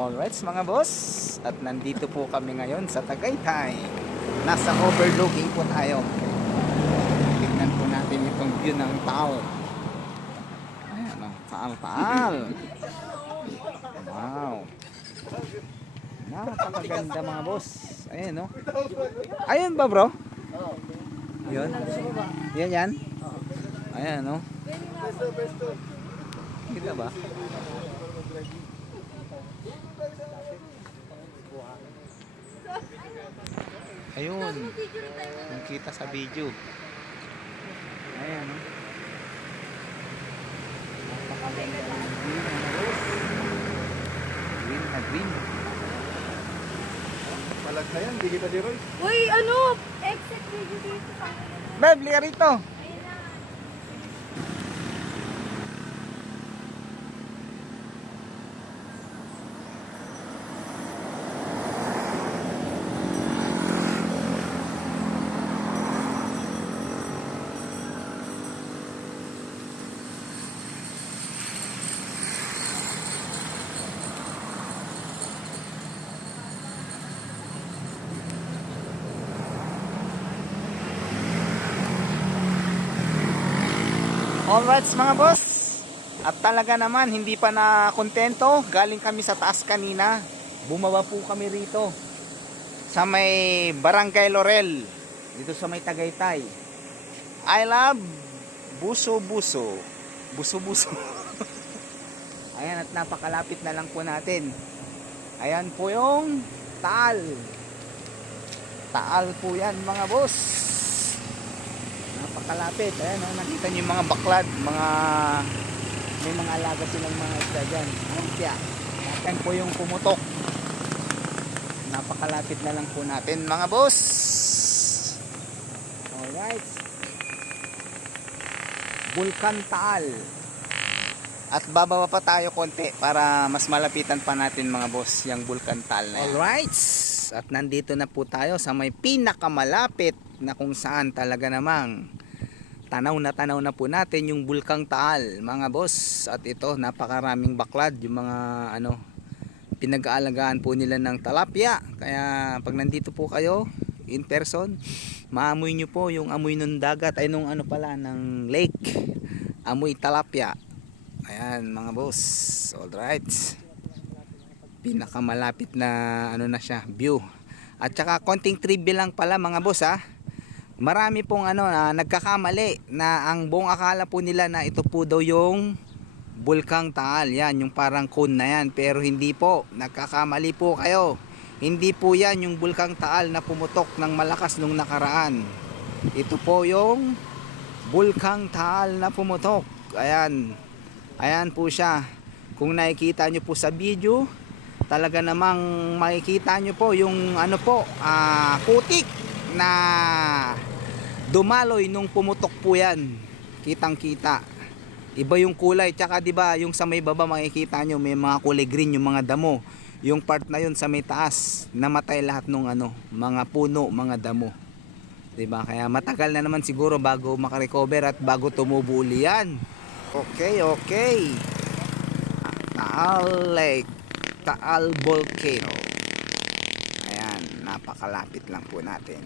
Alright mga boss, at nandito po kami ngayon sa Tagaytay. Nasa overlooking po tayo. Tignan po natin itong view ng Taal. Ayan o, Taal, Taal. Wow. Napakaganda mga boss. Ayan o. Ayun ba bro? Yun? Yan yan? Ayan o. Kita ba? Ayun. Yung kita sa video. Ayan. oh. Napakaganda ng. Green na green. Palag na yan, di kita di Roy. Uy, ano? Exit video dito sa Beb, liga rito. Alright mga boss. At talaga naman hindi pa na kontento. Galing kami sa taas kanina. Bumaba po kami rito. Sa may Barangay Laurel. Dito sa may Tagaytay. I love Buso Buso. Buso Buso. Ayan at napakalapit na lang po natin. Ayan po yung Taal. Taal po yan mga boss napakalapit ayan oh, nakita niyo yung mga baklad mga may mga alaga silang mga isda dyan. Kaya yan po yung pumutok. Napakalapit na lang po natin mga boss. Alright. Vulkan Taal. At bababa pa tayo konti para mas malapitan pa natin mga boss yung Vulkan Taal na yan. Alright. At nandito na po tayo sa may pinakamalapit na kung saan talaga namang tanaw na tanaw na po natin yung Bulkang Taal mga boss. At ito napakaraming baklad yung mga ano pinag-aalagaan po nila ng talapia. Kaya pag nandito po kayo in person maamoy nyo po yung amoy ng dagat. Ay nung ano pala ng lake. Amoy talapia. Ayan mga boss. Alright pinakamalapit na ano na siya view. At saka konting trivia lang pala mga boss ha marami pong ano na nagkakamali na ang buong akala po nila na ito po daw yung Bulkang Taal. Yan yung parang cone na yan. Pero hindi po nagkakamali po kayo. Hindi po yan yung Bulkang Taal na pumutok ng malakas nung nakaraan. Ito po yung Bulkang Taal na pumutok. Ayan. Ayan po siya. Kung nakikita nyo po sa video talaga namang makikita nyo po yung ano po ah, putik na dumaloy nung pumutok po yan. Kitang kita iba yung kulay tsaka ba yung sa may baba makikita nyo may mga kulay green yung mga damo. Yung part na yun sa may taas namatay lahat ng ano mga puno mga damo. Di ba? Kaya matagal na naman siguro bago makarecover at bago tumubo uli yan. Okay okay. Taal Lake Taal Volcano napakalapit lang po natin